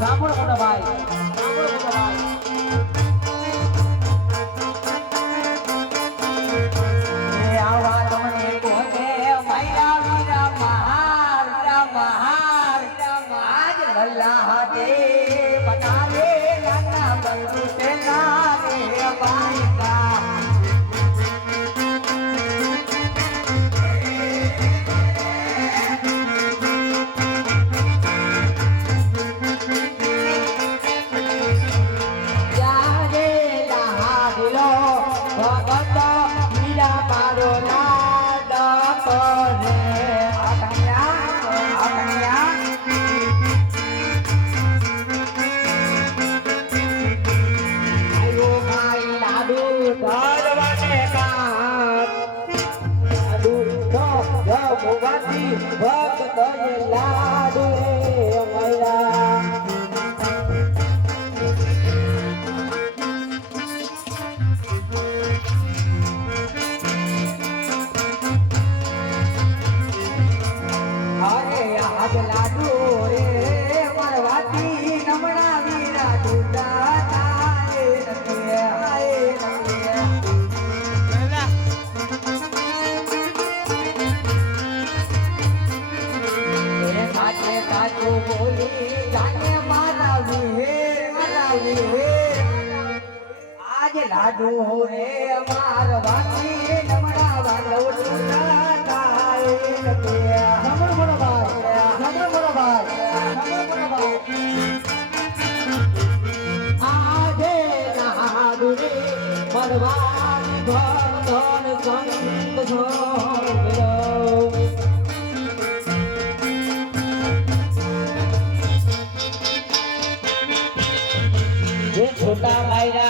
સાંભળો મોટા ભાઈ, સાંભળો મોટા ભાઈ. આવા તમને કોને મૈયા વીરા મહાર આજ લલ્લા દે બનાવે નાના બંધુ તેના રે બાઈકા. ભક્ત લાડુ મૈયા અરે આજ લાડુ રે મરવાતી નમણા વીરા દુડા સાચું બોલી જાને મારાવી હે આજ લાડુ રે મારવાતી નમણા વાળો દુડા આજે લાડુ રે મરવાતી ભક્તોન સંત છોડ્યો. छोटा भाईरा